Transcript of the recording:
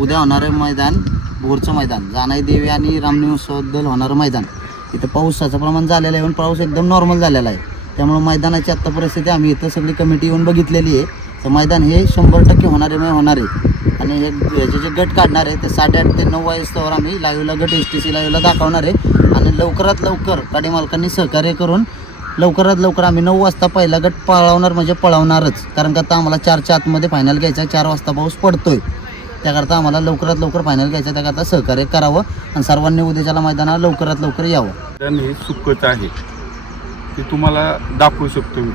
उद्या होणारं मैदान भोरचं मैदान. जानाई देवी आणि रामनेव उत्सवाबद्दल होणारं मैदान. इथं पावसाचं प्रमाण झालेलं आहे पण पाऊस एकदम नॉर्मल झालेला आहे. त्यामुळं मैदानाची आत्ता परिस्थिती आम्ही इथं सगळी कमिटी येऊन बघितलेली आहे. तर मैदान हे शंभर टक्के होणारे म्हणजे होणार आहे. आणि हे ह्याचे जे गट काढणार आहे ते साडेआठ ते नऊ वाजतावर आम्ही लाईव्हला गट एस टी सी लाईव्हला दाखवणार आहे. आणि लवकरात लवकर गाडी मालकांनी सहकार्य करून लवकरात लवकर आम्ही नऊ वाजता पहिला गट पळवणार म्हणजे पळवणारच. कारण का आता आम्हाला चारच्या आतमध्ये फायनल घ्यायचा चार वाजता पाऊस पडतोय. त्याकरता आम्हाला लवकरात लवकर फायनल घ्यायचं त्याकरता सहकार्य करावं आणि सर्वांनी उद्याच्या मैदानाला लवकरात लवकर यावं. मैदान हे सुखच आहे. ते तुम्हाला दाखवू शकतो मी.